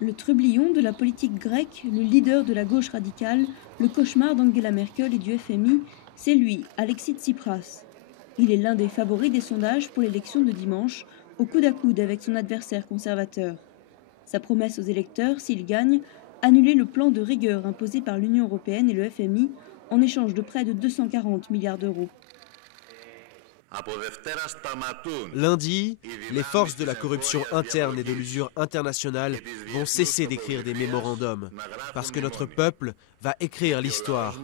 Le trublion de la politique grecque, le leader de la gauche radicale, le cauchemar d'Angela Merkel et du FMI, c'est lui, Alexis Tsipras. Il est l'un des favoris des sondages pour l'élection de dimanche, au coude à coude avec son adversaire conservateur. Sa promesse aux électeurs, s'il gagne, annuler le plan de rigueur imposé par l'Union européenne et le FMI en échange de près de 240 milliards d'euros. Lundi, les forces de la corruption interne et de l'usure internationale vont cesser d'écrire des mémorandums, parce que notre peuple va écrire l'histoire.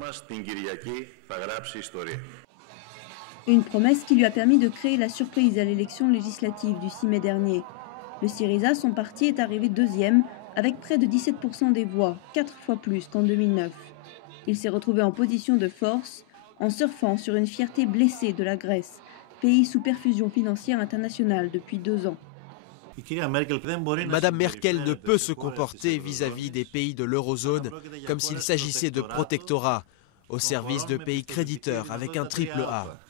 Une promesse qui lui a permis de créer la surprise à l'élection législative du 6 mai dernier. Le Syriza, son parti, est arrivé deuxième avec près de 17% des voix, 4 fois plus qu'en 2009. Il s'est retrouvé en position de force en surfant sur une fierté blessée de la Grèce, pays sous perfusion financière internationale depuis 2 ans. Madame Merkel ne peut se comporter vis-à-vis des pays de l'eurozone comme s'il s'agissait de protectorat au service de pays créditeurs avec un triple A.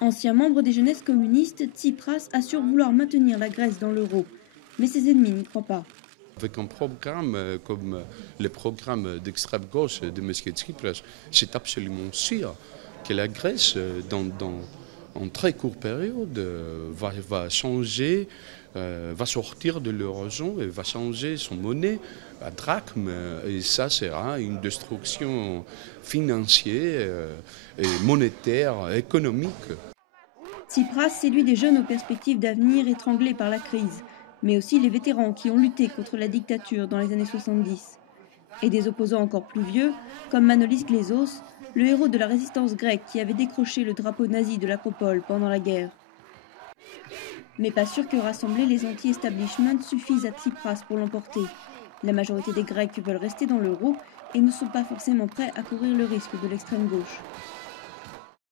Ancien membre des jeunesses communistes, Tsipras assure vouloir maintenir la Grèce dans l'euro. Mais ses ennemis n'y croient pas. Avec un programme comme le programme d'extrême gauche de M. Tsipras, c'est absolument sûr que la Grèce, dans une très courte période, va changer, va sortir de l'eurozone et va changer son monnaie à drachme. Et ça sera une destruction financière, et monétaire, économique. Tsipras séduit des jeunes aux perspectives d'avenir étranglés par la crise, mais aussi les vétérans qui ont lutté contre la dictature dans les années 70. Et des opposants encore plus vieux, comme Manolis Glezos, le héros de la résistance grecque qui avait décroché le drapeau nazi de l'Acropole pendant la guerre. Mais pas sûr que rassembler les anti-establishment suffise à Tsipras pour l'emporter. La majorité des Grecs veulent rester dans l'euro et ne sont pas forcément prêts à courir le risque de l'extrême gauche.